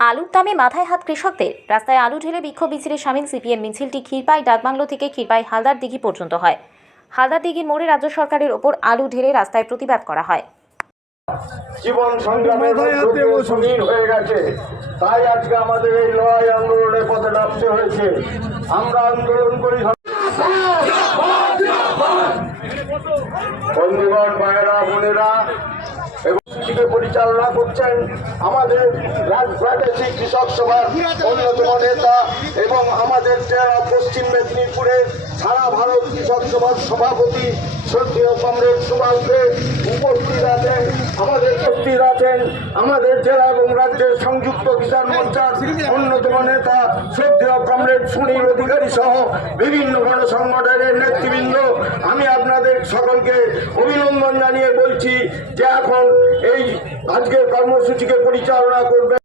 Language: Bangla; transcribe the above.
আলুর দামে মাথায় হাত কৃষকদের। রাস্তায় আলু ঢেলে বিক্ষোভ মিছিলে সামিল সিপিএম মিছিলটি ক্ষীরপাই ডাকবাংলো থেকে ক্ষীরপাই হালদার দিঘি পর্যন্ত হয়। হালদার দিঘির মোড়ে রাজ্য সরকারের ওপর আলু ঢেলে রাস্তায় প্রতিবাদ করা হয়। জীবন সংগ্রামের সঙ্গীন হয়ে গেছে, তাই আজকে আমাদের এই লড়াই আন্দোলনের পথে নামতে হয়েছে। আমরা আন্দোলন করি বন্ধুগণ, ভাইয়েরা, বোনেরা, এবং পরিচালনা করছেন আমাদের প্রাদেশিক কৃষক সভার অন্যতম নেতা এবং আমাদের জেলা পশ্চিম মেদিনীপুরের সারা ভারত কৃষক সভার সভাপতি শ্রদ্ধেয় কমরেড সুভাষ দে। উপস্থিত আছেন আমাদের জেলা এবং রাজ্যের সংযুক্ত কিষাণ মোর্চার অন্যতম নেতা শ্রদ্ধেয় কমরেড সুনীল অধিকারী সহ বিভিন্ন গণসংগঠনের নেতৃবৃন্দ। আমি আপনাদের সকলকে অভিনন্দন জানিয়ে বলছি যে এখন এই আজকের কর্মসূচিকে পরিচালনা করবে